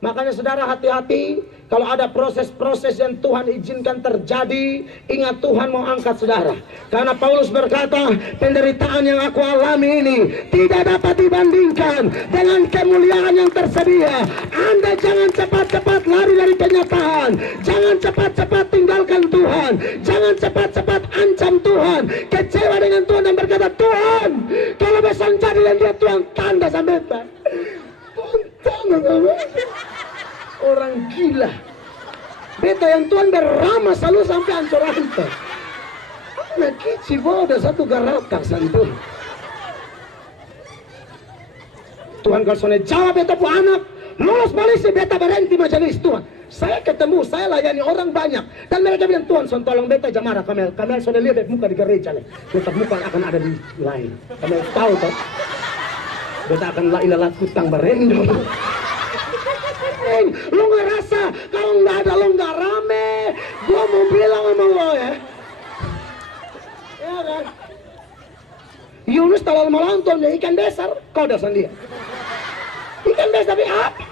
Makanya saudara hati-hati kalau ada proses-proses yang Tuhan izinkan terjadi. Ingat Tuhan mau angkat saudara. Karena Paulus berkata, penderitaan yang aku alami ini tidak dapat dibandingkan dengan kemuliaan yang tersedia. Anda jangan cepat-cepat lari dari kenyataan. Jangan cepat-cepat tinggalkan Tuhan. Jangan cepat-cepat ancam Tuhan. Kecewa dengan Tuhan dan berkata, Tuhan kalau besok jadi yang dia Tuhan tanda sampai orang gila. Beta yang Tuhan beramah selalu sampai ancur-ancur. Anak kecil bodoh satu garatak santu. Tuhan kalau soalnya jawab beta pu anak lulus polisi, beta berhenti majelis Tuhan. Saya ketemu, saya layani orang banyak dan mereka bilang Tuhan son tolong beta jamara Kamel. Kamel sudah lihat muka di gereja le. Tetap muka akan ada di lain. Kamel tahu toh. Beta akan ilalat kutang berendong. Lo ngerasa kalau nggak ada lo nggak rame. Gua mau bilang sama lo ya. Ya kan? Yunus talal melonton ya ikan besar. Kau dasar dia. Ikan besar tapi apa?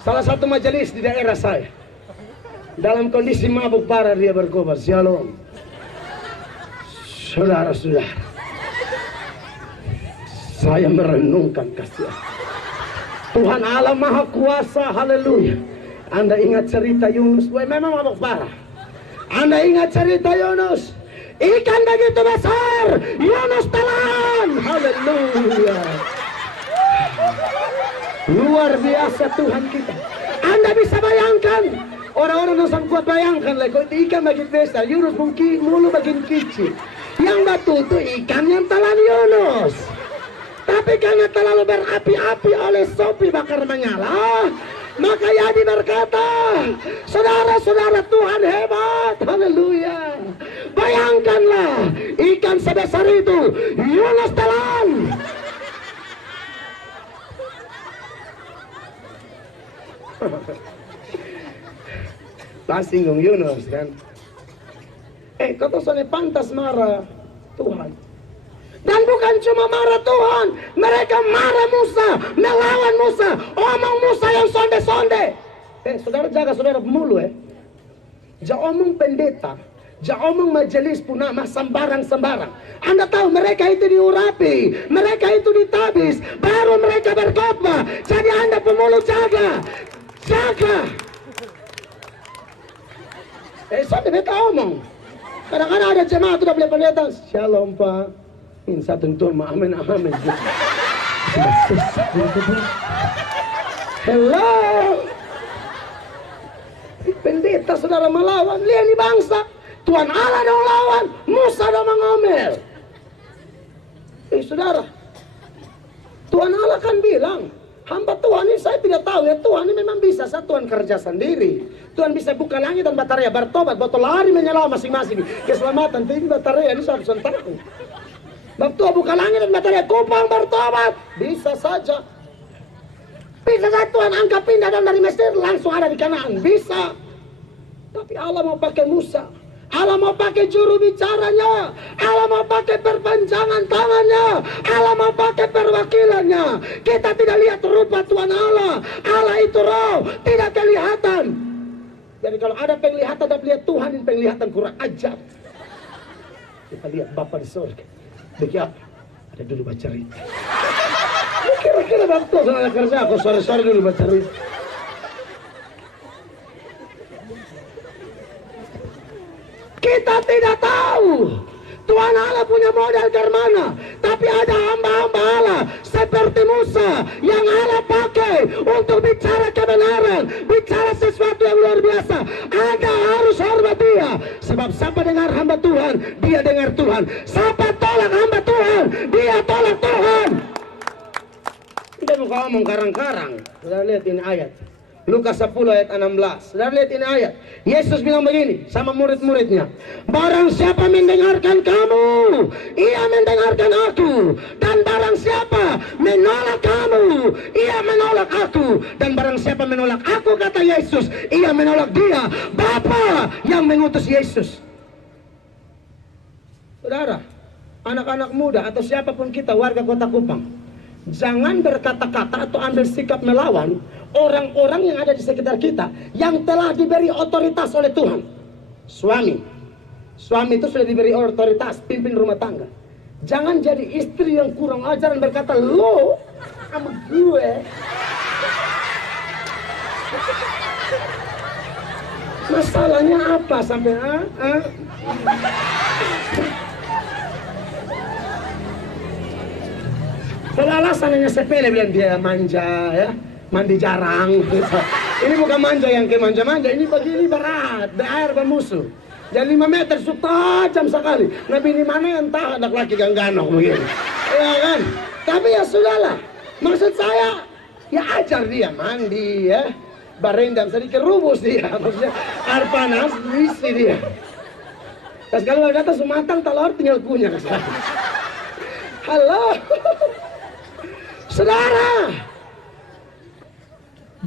Salah satu majelis di daerah saya. Dalam kondisi mabuk parah dia berkobar. Shalom. Saudara-saudara. Saya merenungkan kasih Tuhan Allah Maha Kuasa, haleluya. Anda ingat cerita Yunus? Memang mabuk parah. Anda ingat cerita Yunus? Ikan begitu besar, Yunus telan, haleluya. Luar biasa Tuhan kita. Anda bisa bayangkan, orang-orang dosan kuat bayangkan lah, kok ikan begitu besar, Yunus mungkin mulu bagian kecil. Yang betul itu ikan yang telan Yunus. Tapi karena terlalu berapi-api oleh sopi bakar menyala, maka Yadi berkata, saudara-saudara Tuhan hebat, haleluya. Bayangkanlah ikan sebesar itu Yunus telan. Singgung Yunus kan. Kata soalnya pantas marah Tuhan. Dan bukan cuma marah Tuhan, mereka marah Musa, melawan Musa, omong Musa yang sonde-sonde. Saudara jaga saudara mulu jangan omong pendeta, jangan omong majelis punama sembarang-sembarang. Anda tahu mereka itu diurapi, mereka itu ditabis, baru mereka berkhotbah. Jadi Anda pemulu jaga, jaga. Sonde beta omong. Kadang-kadang ada jemaat sudah beli pendeta, shalom Pak. Insya tentu amin amin. Hello. Pendeta saudara melawan, lihat di bangsa. Tuhan Allah dong lawan, Musa dong mengomel. Saudara, Tuhan Allah kan bilang, hamba Tuhan ini saya tidak tahu ya, Tuhan ini memang bisa, saya Tuhan kerja sendiri. Tuhan bisa buka langit dan bataraya bertobat, botol lari menyelam masing-masing. Keselamatan, tapi bataraya ini harus tahu. Waktu buka langit dan bataraya kupang bertobat, bisa saja. Bisa saja Tuhan angkat pindah dan dari Mesir langsung ada di Kanaan, bisa. Tapi Allah mau pakai Musa, Allah mau pakai juru bicaranya, Allah mau pakai perpanjangan tangannya, Allah mau pakai perwakilannya. Kita tidak lihat rupa Tuhan Allah, Allah itu roh, tidak kelihatan. Jadi kalau ada penglihatan dan lihat Tuhan, ini penglihatan kurang ajar. Kita lihat Bapa di surga. Bagi apa? Ada dulu baca cerita. Kira-kira waktu saya kerja aku sore-sore dulu baca cerita. Kita tidak tahu Tuhan Allah punya modal dari mana, tapi ada hamba-hamba Allah seperti Musa yang Allah pakai untuk bicara kebenaran, bicara sesuatu yang luar biasa. Anda harus hormat dia, sebab siapa dengar hamba Tuhan, dia dengar Tuhan. Siapa tolak hamba Tuhan, dia tolak Tuhan. Kita bukan ngomong karang-karang. Sudah lihat ini ayat Lukas 10 ayat 16. Sudah lihat ini ayat. Yesus bilang begini sama murid-muridnya. Barang siapa mendengarkan kamu, ia mendengarkan aku. Dan barang siapa menolak kamu, ia menolak aku. Dan barang siapa menolak aku, kata Yesus, ia menolak dia, Bapa yang mengutus Yesus. Saudara, anak-anak muda atau siapapun kita warga Kota Kupang, jangan berkata-kata atau ambil sikap melawan orang-orang yang ada di sekitar kita yang telah diberi otoritas oleh Tuhan. Suami itu sudah diberi otoritas, pimpin rumah tangga. Jangan jadi istri yang kurang ajar dan berkata, lo sama gue. Masalahnya apa sampai Kalau alasannya sepele, bilang dia manja ya, mandi jarang. Ini bukan manja yang kayak manja-manja, ini begini berat, air bermusuh. Jadi 5 meter tajam sekali. Nabi ini mana yang tahu ada laki gangganok begini. Ya kan? Tapi ya sudahlah. Maksud saya, ya ajar dia mandi ya. Barendam sedikit rubus dia. Maksudnya air panas, isi dia. Terus kalau kata sumatang telur tinggal kunyah. Halo. Saudara.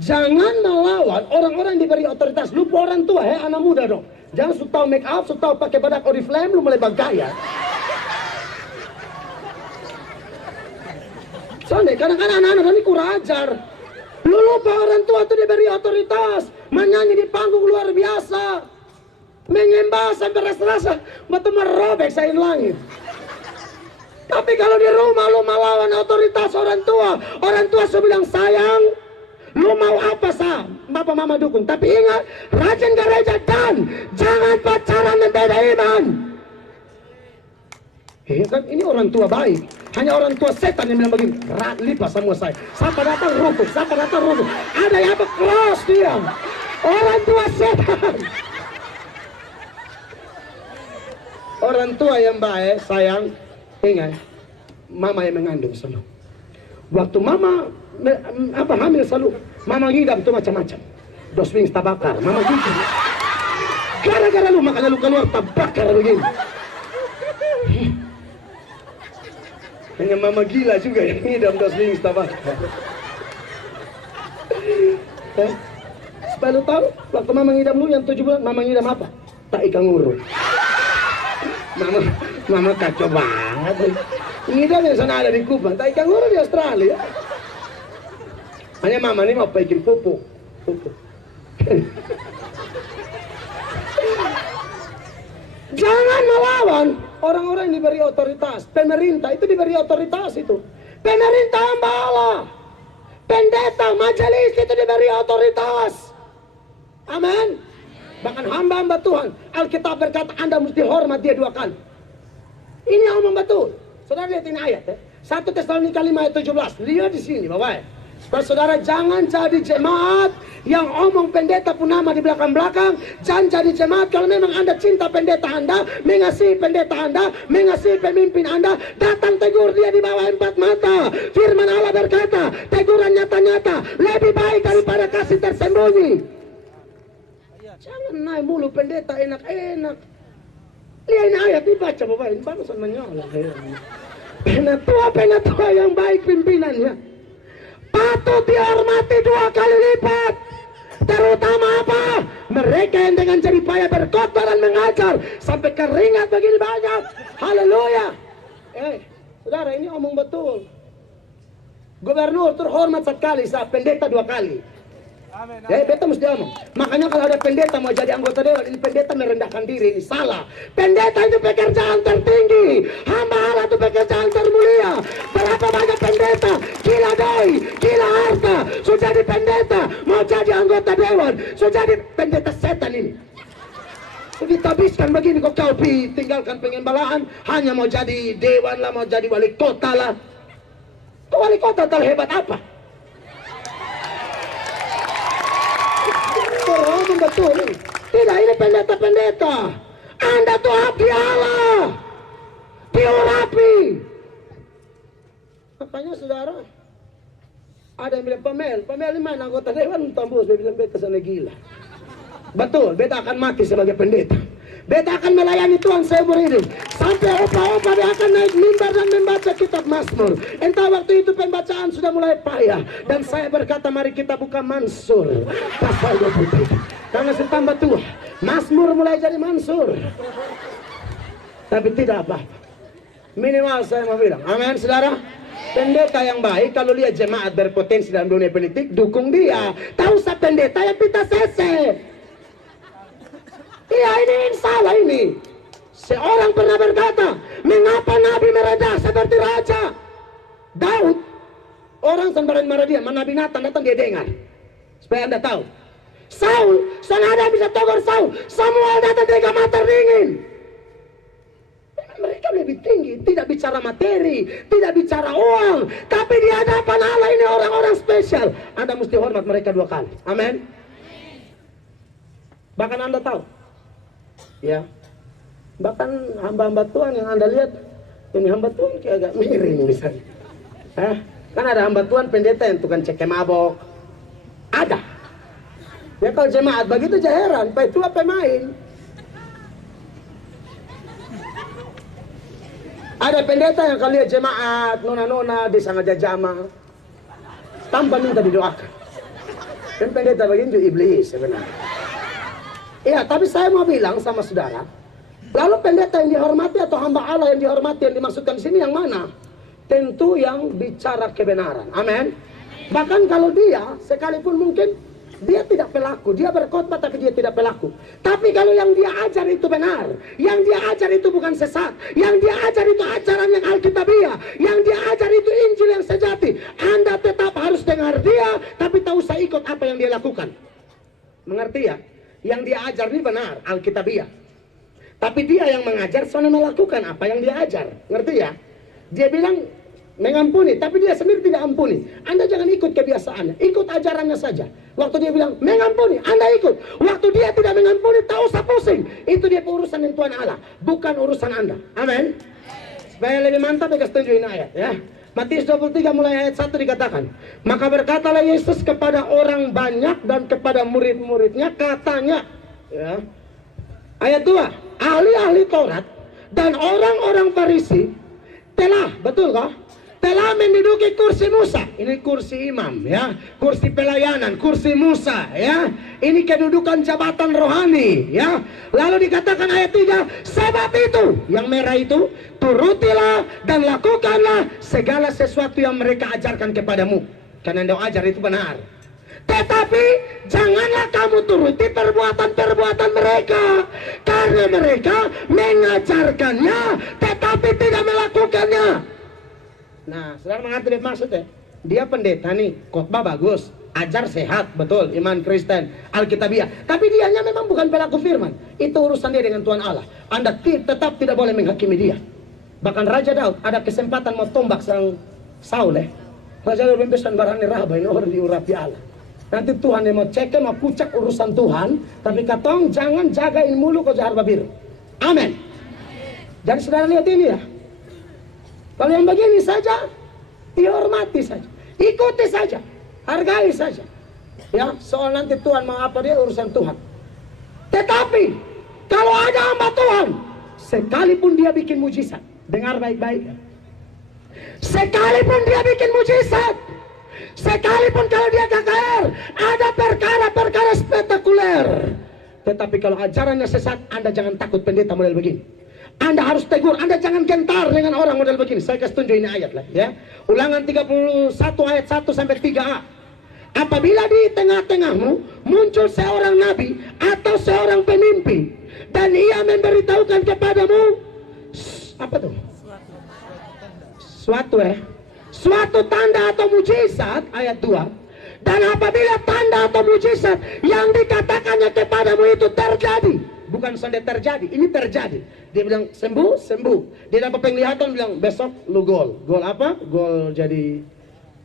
Jangan melawan orang-orang yang diberi otoritas. Lupa orang tua ya, anak muda dong. Jangan suka tahu make up, suka tahu pakai badak Oriflame, lu mulai bergaya. Soalnya kadang-kadang anak-anak ini kurang ajar. Lu lupa orang tua itu diberi otoritas, menyanyi di panggung luar biasa, menyembah sampai rasa-rasa betul merobek sain langit. Tapi kalau di rumah lu melawan otoritas orang tua sudah bilang sayang, lu mau apa sah? Bapak mama dukung. Tapi ingat, rajin gereja dan jangan pacaran dan beda iman. Kan ini orang tua baik. Hanya orang tua setan yang bilang begini, lipat semua saya. Siapa datang rukuk, siapa datang rukuk. Ada yang apa? Cross dia. Orang tua setan. Orang tua yang baik, sayang, ingat, mama yang mengandung selalu. Waktu mama hamil selalu, mama ngidam tuh macam-macam. 2 wings tabakar, mama gitu. Gara-gara lu makanya lu keluar tabakar begini. Hanya mama gila juga yang ngidam 2 wings tabakar. Supaya lu tahu, waktu mama ngidam lu yang 7 bulan, mama ngidam apa? Tak ikan ngurut. Mama kacau banget. Ngidam yang sana ada di Kupang, tak ikan ngurut di Australia. Hanya mama ini mau bikin pupuk. Jangan melawan orang-orang yang diberi otoritas. Pemerintah itu diberi otoritas itu. Pemerintah hamba Allah. Pendeta, majelis itu diberi otoritas. Amin. Bahkan hamba-hamba Tuhan, Alkitab berkata Anda mesti hormat dia 2 kali. Ini yang omong betul. Saudara lihat ini ayat ya. 1 Tesalonika 5 ayat 17. Lihat di sini Bapak. Saudara jangan jadi jemaat yang omong pendeta pun nama di belakang-belakang. Jangan jadi jemaat kalau memang Anda cinta pendeta Anda, mengasihi pendeta Anda, mengasihi pemimpin Anda, datang tegur dia di bawah 4 mata. Firman Allah berkata, teguran nyata-nyata lebih baik daripada kasih tersembunyi. Jangan naik mulu pendeta enak-enak. Lihat ini ayat dibaca Bapak, ini barusan menyala. Penatua yang baik pimpinannya patut dihormati 2 kali lipat. Terutama apa? Mereka yang dengan jerih payah berkhotbah dan mengajar sampai keringat begini banyak. Haleluya. Saudara ini omong betul. Gubernur terhormat sekali, saat pendeta 2 kali. Beta mesti omong. Makanya kalau ada pendeta mau jadi anggota dewan, ini pendeta merendahkan diri, ini salah. Pendeta itu pekerjaan tertinggi, hamba Allah itu pekerjaan termulia. Berapa banyak pendeta gila doi, gila harta, sudah jadi pendeta, mau jadi anggota dewan, sudah jadi pendeta setan ini. Ditabiskan begini kok kau tinggalkan pengembalaan, hanya mau jadi dewan lah, mau jadi wali kota lah. Kok wali kota terhebat apa? Orang betul. Tidak, ini pendeta-pendeta. Anda tuh abdi Allah, diurapi. Makanya saudara, ada yang bilang Pamel di mana anggota dewan tambus, dia bilang beta sana gila. Betul, beta akan mati sebagai pendeta. Beta akan melayani Tuhan seumur hidup. Sampai opa-opa dia akan naik mimbar dan membaca kitab Mazmur. Entah waktu itu pembacaan sudah mulai payah. Dan saya berkata mari kita buka Mansur pasal 23. Karena setambah tua, Mazmur mulai jadi Mansur. Tapi tidak apa-apa. Minimal saya mau bilang, amin saudara. Pendeta yang baik kalau lihat jemaat berpotensi dalam dunia politik, dukung dia. Tahu sa pendeta yang pita sese. Iya, ini salah ini. Seorang pernah berkata, mengapa Nabi meredah seperti raja? Daud, orang sembarangan marah dia, mana Nabi Nathan datang dia dengar. Supaya Anda tahu. Saul, senada bisa tegur Saul. Samuel datang dia mata dingin. Mereka lebih tinggi, tidak bicara materi, tidak bicara uang, tapi di hadapan Allah ini orang-orang spesial. Anda mesti hormat mereka 2 kali. Amin. Bahkan Anda tahu, ya, bahkan hamba-hamba Tuhan yang Anda lihat, ini hamba Tuhan kayak agak miring misalnya. Kan ada hamba Tuhan pendeta yang tukang cek mabok. Ada. Ya kalau jemaat begitu jaheran, pak itu apa main? Ada pendeta yang kalau lihat jemaat, nona-nona disengaja jama, tanpa minta didoakan. Dan pendeta begini juga iblis sebenarnya. Iya, tapi saya mau bilang sama saudara, lalu pendeta yang dihormati atau hamba Allah yang dihormati yang dimaksudkan di sini yang mana? Tentu yang bicara kebenaran. Amin. Bahkan kalau dia sekalipun mungkin dia tidak pelaku, dia berkhotbah tapi dia tidak pelaku. Tapi kalau yang dia ajar itu benar, yang dia ajar itu bukan sesat, yang dia ajar itu ajaran yang alkitabiah, yang dia ajar itu Injil yang sejati, Anda tetap harus dengar dia, tapi tak usah ikut apa yang dia lakukan. Mengerti ya? Yang dia ajar ini benar, alkitabiah. Tapi dia yang mengajar soalnya melakukan apa yang dia ajar. Ngerti ya? Dia bilang mengampuni, tapi dia sendiri tidak ampuni. Anda jangan ikut kebiasaannya, ikut ajarannya saja. Waktu dia bilang mengampuni, Anda ikut. Waktu dia tidak mengampuni, tak usah pusing. Itu dia urusan yang Tuhan Allah, bukan urusan Anda. Amin. Supaya lebih mantap, saya setujuin ayat ya. Matius 23 mulai ayat 1 dikatakan, maka berkatalah Yesus kepada orang banyak dan kepada murid-muridnya, katanya ya. Ayat 2, ahli-ahli Taurat dan orang-orang Farisi telah, betul kah? Telah menduduki kursi Musa. Ini kursi imam ya, kursi pelayanan, kursi Musa ya. Ini kedudukan jabatan rohani ya. Lalu dikatakan ayat 3, sebab itu, yang merah itu, turutilah dan lakukanlah segala sesuatu yang mereka ajarkan kepadamu. Karena yang ajar itu benar. Tetapi janganlah kamu turuti perbuatan-perbuatan mereka, karena mereka mengajarkannya tetapi tidak melakukannya. Nah, saudara mengerti maksudnya? Dia pendeta nih, khotbah bagus, ajar sehat, betul, iman Kristen, alkitabiah. Tapi dianya memang bukan pelaku firman. Itu urusan dia dengan Tuhan Allah. Anda tetap tidak boleh menghakimi dia. Bahkan Raja Daud ada kesempatan mau tombak sang Saul ya. Raja Daud mempesan barangnya Rahab, ini orang diurapi Allah. Nanti Tuhan yang mau cek, mau kucak urusan Tuhan. Tapi katong jangan jagain mulu kau jahar babir. Amin. Dan saudara lihat ini ya. Kalau yang begini saja, dihormati saja, ikuti saja, hargai saja. Ya, soal nanti Tuhan mau apa dia urusan Tuhan. Tetapi kalau ada hamba Tuhan, sekalipun dia bikin mujizat, dengar baik-baik. Sekalipun dia bikin mujizat, sekalipun kalau dia KKR, ada perkara-perkara spektakuler. Tetapi kalau ajarannya sesat, Anda jangan takut pendeta model begini. Anda harus tegur, Anda jangan gentar dengan orang model begini. Saya kasih tunjuk ini ayat lah ya. Ulangan 31 ayat 1 sampai 3a. Apabila di tengah-tengahmu muncul seorang nabi atau seorang pemimpin dan ia memberitahukan kepadamu apa tuh? Suatu tanda atau mujizat, ayat 2. Dan apabila tanda atau mujizat yang dikatakannya kepadamu itu terjadi, bukan sudah terjadi, ini terjadi. Dia bilang sembuh, sembuh. Dia dapat penglihatan, bilang besok lu gol. Gol apa? Gol jadi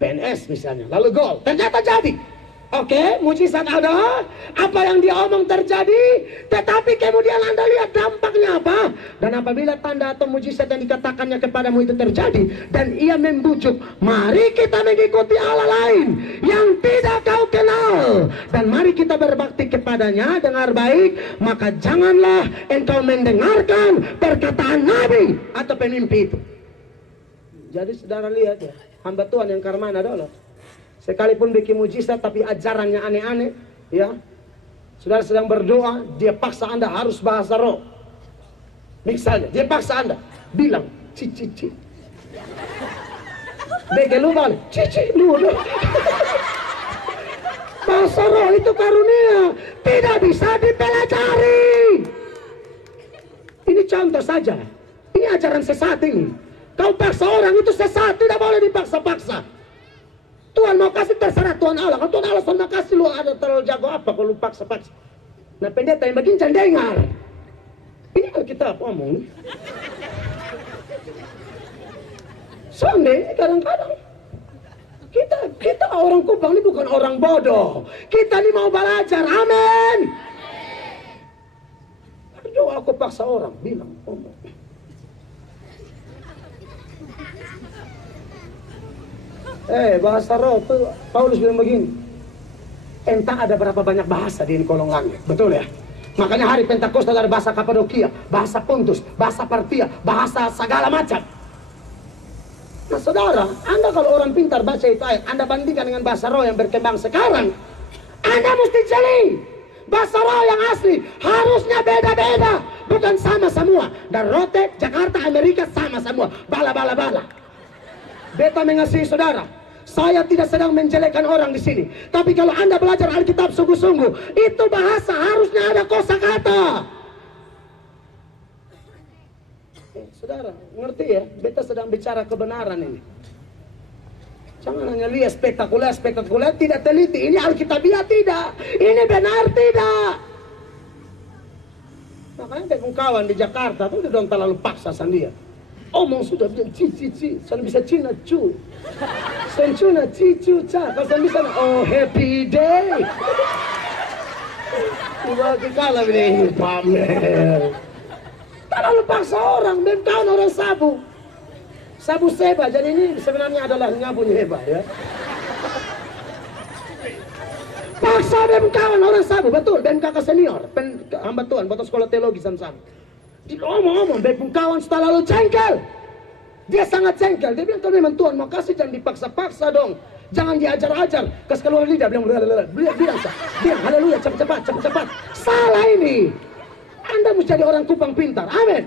PNS misalnya. Lalu gol, ternyata jadi. Oke, mujizat ada, apa yang dia omong terjadi, tetapi kemudian Anda lihat dampaknya apa. Dan apabila tanda atau mujizat yang dikatakannya kepadamu itu terjadi, dan ia membujuk, mari kita mengikuti Allah lain yang tidak kau kenal, dan mari kita berbakti kepadanya, dengar baik, maka janganlah engkau mendengarkan perkataan nabi atau pemimpin itu. Jadi saudara lihat ya, hamba Tuhan yang karmana dulu, sekalipun bikin mujizat tapi ajarannya aneh-aneh ya. Saudara sedang berdoa, dia paksa Anda harus bahasa roh. Misalnya dia paksa Anda bilang cici. Bege lu balik, cici dulu. Bahasa roh itu karunia, tidak bisa dipelajari. Ini contoh saja. Ini ajaran sesat ini. Kau paksa orang itu sesat, tidak boleh dipaksa-paksa. Tuhan mau kasih terserah Tuhan Allah. Kalau Tuhan Allah mau kasih, lu ada terlalu jago apa kalau lu paksa-paksa. Nah pendeta yang begini jangan dengar. Ini Alkitab ngomong. Soalnya kadang-kadang kita orang Kupang ini bukan orang bodoh. Kita ini mau belajar. Amin. Aduh, aku paksa orang bilang ngomong. Bahasa roh tuh Paulus bilang begini. Entah ada berapa banyak bahasa di kolong langit, betul ya? Makanya hari Pentakosta ada bahasa Kapadokia, bahasa Pontus, bahasa Partia, bahasa segala macam. Nah saudara, Anda kalau orang pintar baca itu ayat, Anda bandingkan dengan bahasa roh yang berkembang sekarang, Anda mesti jeli. Bahasa roh yang asli harusnya beda-beda, bukan sama semua. Dan Rote, Jakarta, Amerika sama semua, bala. Beta mengasihi saudara. Saya tidak sedang menjelekkan orang di sini. Tapi kalau Anda belajar Alkitab sungguh-sungguh, itu bahasa harusnya ada kosakata. Saudara, ngerti ya? Beta sedang bicara kebenaran ini. Jangan hanya lihat spektakuler, tidak teliti. Ini Alkitabiah tidak. Ini benar tidak. Makanya kawan di Jakarta tuh udah terlalu paksa sendiri. Omong sudah bilang cici, saya bisa Cina cu. Sencuna cicu ca. Kalau saya bisa oh happy day. Tiba kalah ini pamer. Terlalu paksa orang, dan kawan orang sabu. Sabu seba, jadi ini sebenarnya adalah ngabun heba ya. Paksa dan kawan orang sabu, betul. Dan kakak senior, hamba Tuhan, botol sekolah teologi sama-sama. Omong-omong, dan kawan setelah lalu cengkel. Dia sangat cengkel. Dia bilang, kalau memang Tuhan mau kasih, jangan dipaksa-paksa dong. Jangan diajar-ajar. Kas keluar lidah, bilang haleluya, cepat-cepat. Salah ini. Anda mesti jadi orang Kupang pintar. Amin.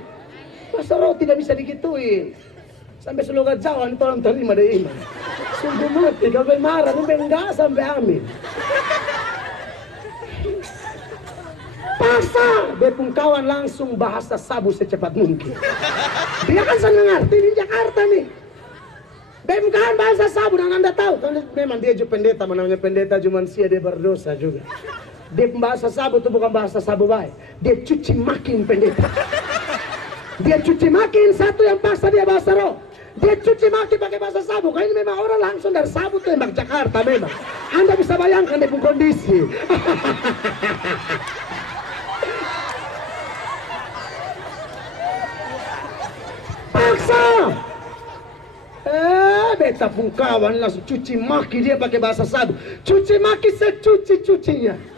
Masa roh tidak bisa digituin. Sampai slogan Jawa, tolong terima deh iman. Sungguh mati, kalau marah, enggak sampai amin. Paksa, bepung kawan langsung bahasa sabu secepat mungkin. Dia kan senang ngerti di Jakarta nih. Bepung kawan bahasa sabu, dan Anda tahu, kan memang dia juga pendeta, namanya pendeta cuma dia berdosa juga. Dia bahasa sabu itu bukan bahasa sabu baik. Dia cuci makin pendeta. Dia cuci makin satu yang paksa dia bahasa roh. Dia cuci maki pakai bahasa sabu. Kayaknya memang orang langsung dari sabu tembak Jakarta memang. Anda bisa bayangkan dia pun kondisi. Paksa. Beta pun kawan langsung cuci maki dia pakai bahasa sabu. Cuci maki secuci-cucinya.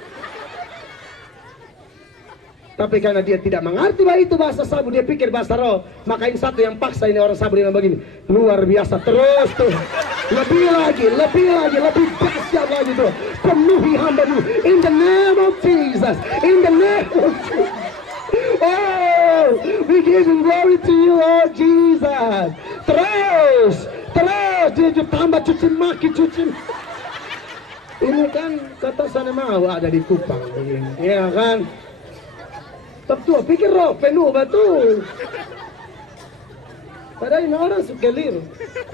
Tapi karena dia tidak mengerti bahwa itu bahasa sabu, dia pikir bahasa roh. Maka ini satu yang paksa ini orang sabu dengan begini. Luar biasa terus tuh. Lebih lagi, lebih dahsyat lagi tuh. Penuhi hamba-Mu. In the name of Jesus. In the name of Jesus. Oh, we give glory to you, oh Jesus. Terus dia tambah cuci maki, Ini kan kata sana mau ada di Kupang begini, ya kan? Tapi pikir roh penuh betul. Padahal ini orang suka keliru.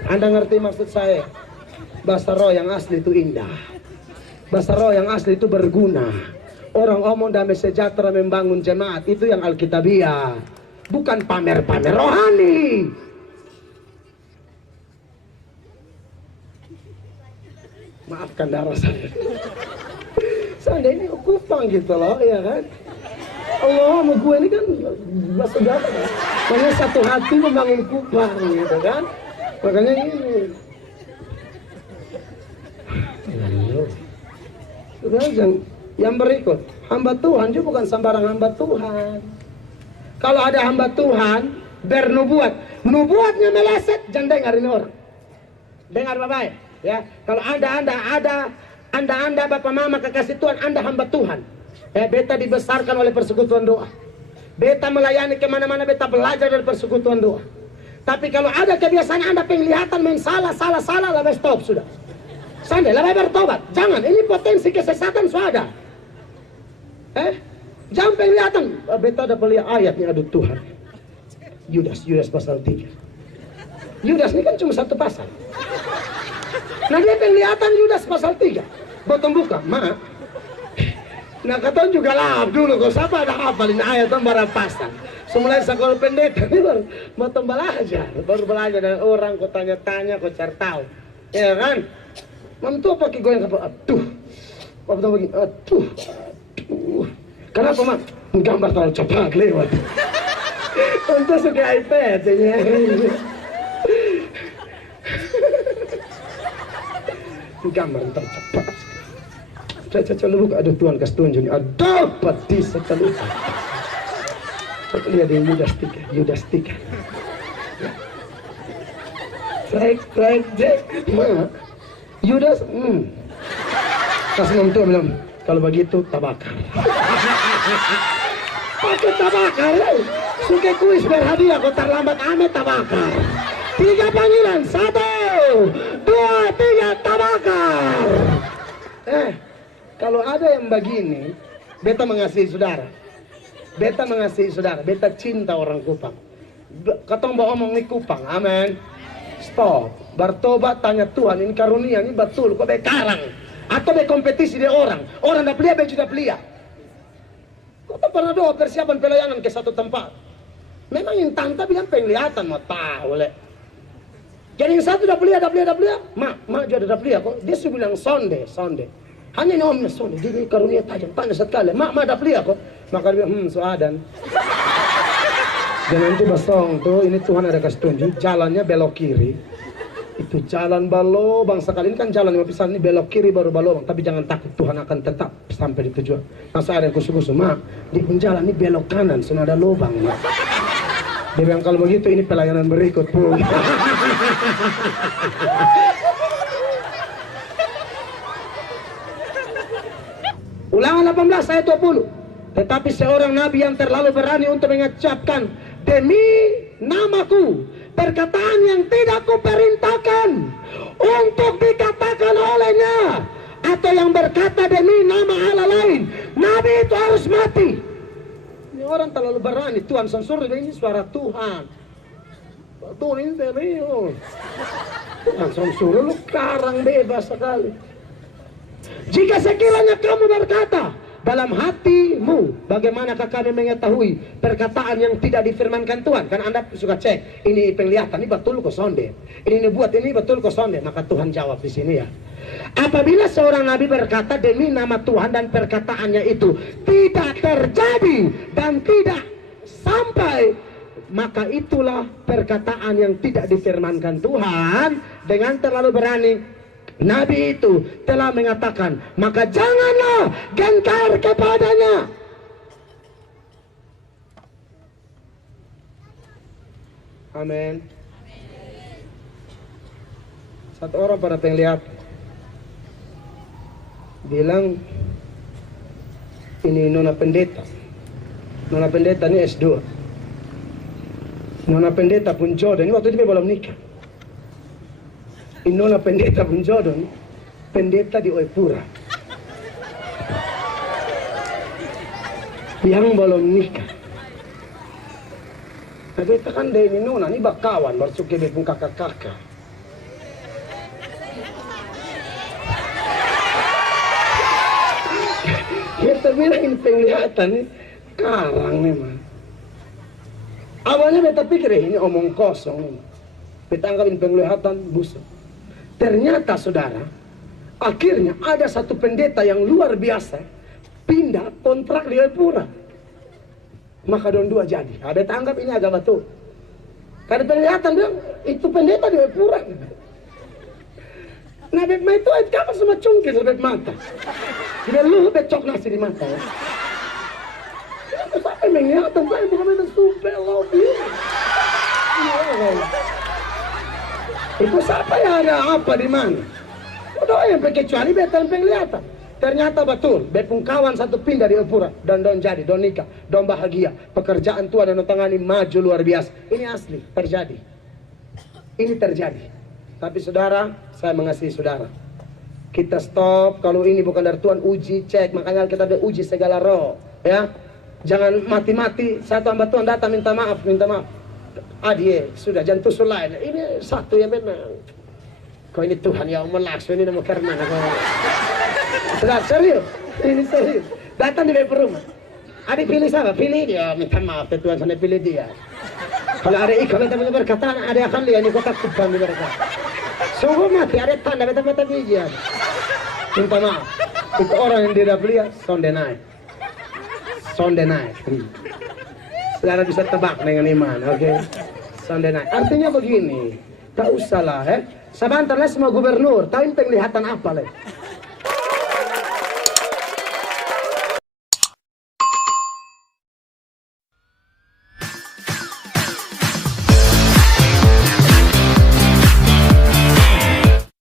Anda ngerti maksud saya? Bahasa roh yang asli itu indah. Bahasa roh yang asli itu berguna. Orang omong damai sejahtera membangun jemaat, itu yang Alkitabiah. Bukan pamer-pamer rohani. Maafkan darah saya. Saya ini Kupang gitu loh, ya kan? Allah sama gue ini kan bahasa Jawa. Makanya satu hati membangun Kupang gitu kan. Makanya ini. Sudah yang berikut, hamba Tuhan juga bukan sembarang hamba Tuhan. Kalau ada hamba Tuhan bernubuat, nubuatnya meleset, jangan dengar ini orang. Dengar baik-baik ya. Kalau anda bapak mama kekasih Tuhan, anda hamba Tuhan. Beta dibesarkan oleh persekutuan doa. Beta melayani kemana-mana, beta belajar dari persekutuan doa. Tapi kalau ada kebiasaan Anda penglihatan main salah, lebih stop sudah. Sande, lebih bertobat. Jangan, ini potensi kesesatan sudah. Jangan penglihatan. Beta ada beli ayat nih, aduh Tuhan. Yudas pasal 3. Yudas ini kan cuma satu pasal. Nah dia penglihatan Yudas pasal 3. Botong buka, ma. Nah kata juga lah dulu, kau siapa ada hafalin ayat tambah pasal. Semulai sekolah pendeta ini baru belajar dari orang, kau tanya-tanya, kau cari tahu. Ya kan? Mam tuh pakai goyang kapal, aduh. Apa begini, aduh. Kenapa mam? Gambar terlalu cepat lewat. Untuk suka iPad ya. Gambar tercepat. Saya lupa, aduh Tuhan kasih tunjuk. Aduh, pati saya lupa. Saya lihat di Yudas 3. Strike, Jack. Yudas, kasih nom tuh bilang, kalau begitu tabakar. Pakai tabakar, suka kuis berhadiah, kau terlambat amat tabakar. 3 panggilan, 1, 2, 3, tabakar. Kalau ada yang begini, beta mengasihi saudara. Beta cinta orang Kupang. Katong bawa omong nih Kupang, amin. Stop, bertobat, tanya Tuhan, ini karunia, ini betul, kok bekarang. Atau berkompetisi di orang dah pelia, baju dah pelia. Kok tak pernah doa persiapan pelayanan ke satu tempat. Memang yang tanta bilang penglihatan, mau tahu le. Jadi yang satu dah pelia, mak juga dah pelia kok. Dia sudah bilang sonde. Hanya ini omnya sonde, dia ini karunia tajam, tanya sekali, mak dah pelia kok. Maka dia bilang, soadan. Dan nanti basong tuh, ini Tuhan ada kasih tunjuk, jalannya belok kiri. Itu jalan balobang sekali, ini kan jalan yang pisah, ini belok kiri baru balobang. Tapi jangan takut, Tuhan akan tetap sampai di tujuan. Masa ada yang kusu-kusu, mak, di penjalan ini belok kanan, sudah ada lubang, mak. Dia bilang kalau begitu ini pelayanan berikut pun. Ulangan 18 ayat 20. Tetapi seorang nabi yang terlalu berani untuk mengucapkan demi namaku perkataan yang tidak kuperintahkan untuk dikatakan olehnya, atau yang berkata demi nama Allah lain, nabi itu harus mati. Ini orang terlalu berani. Tuhan sensor, ini suara Tuhan. Tuhan ini serius. Tuhan sensor, lu karang bebas sekali. Jika sekiranya kamu berkata dalam hatimu, bagaimanakah kami mengetahui perkataan yang tidak difirmankan Tuhan? Kan Anda suka cek, ini penglihatan, ini betul kok sonde. Ini buat, ini betul kok sonde. Maka Tuhan jawab di sini ya. Apabila seorang nabi berkata demi nama Tuhan dan perkataannya itu tidak terjadi dan tidak sampai, maka itulah perkataan yang tidak difirmankan Tuhan. Dengan terlalu berani nabi itu telah mengatakan, maka janganlah gentar kepadanya. Amin. Satu orang pada penglihatan bilang, ini nona pendeta ini S2, nona pendeta pun jodoh. Ini waktu itu belum nikah. Ini nona pendeta pun jodoh, pendeta di Oepura yang belum nikah. Nah beta kan deh ini nona, ini bakawan baru suka bepung kakak-kakak. Beta bilang ini penglihatan nih karang memang. Awalnya beta pikir ini omong kosong. Beta anggap ini penglihatan busuk. Ternyata saudara, akhirnya ada satu pendeta yang luar biasa pindah kontrak di Oepura. Maka don dua jadi. Beta anggap ini agak betul. Karena penglihatan bilang itu pendeta di Oepura. Nah beta itu kapan semua cungkir beta mata. Dia lu becok nasi di mata ya. Sampai mengingatkan saya bukan beta supel lobby. Itu siapa ya, ada apa di mana? Udah yang kecuali beta yang penglihatan. Ternyata betul, bepung kawan satu pindah di Oepura dan don jadi, don nikah, don bahagia. Pekerjaan Tuhan dan tangani maju luar biasa. Ini asli terjadi. ini terjadi. Tapi saudara, saya mengasihi saudara. Kita stop, kalau ini bukan dari Tuhan, uji, cek. Makanya kita uji segala roh, ya. Jangan mati-mati, satu hamba Tuhan datang minta maaf. Adie, sudah jangan tusul lain. Ini satu yang benar. Kau ini Tuhan yang melaksu, ini nama karena sudah serius, ini serius. Datang di rumah. Adik pilih siapa? Pilih dia, minta maaf ke Tuhan, sana pilih dia. Kalau ada ikan minta berkata, ada akan lihat ini kota kubang di mereka. Sungguh mati, ada tanda beta-beta bijian. Minta maaf. Itu orang yang tidak beli, sonde naik. Saudara bisa tebak dengan iman, oke? Sonde naik. Artinya begini, tak usahlah, Sebentar lah semua gubernur, tahu penglihatan apa lah?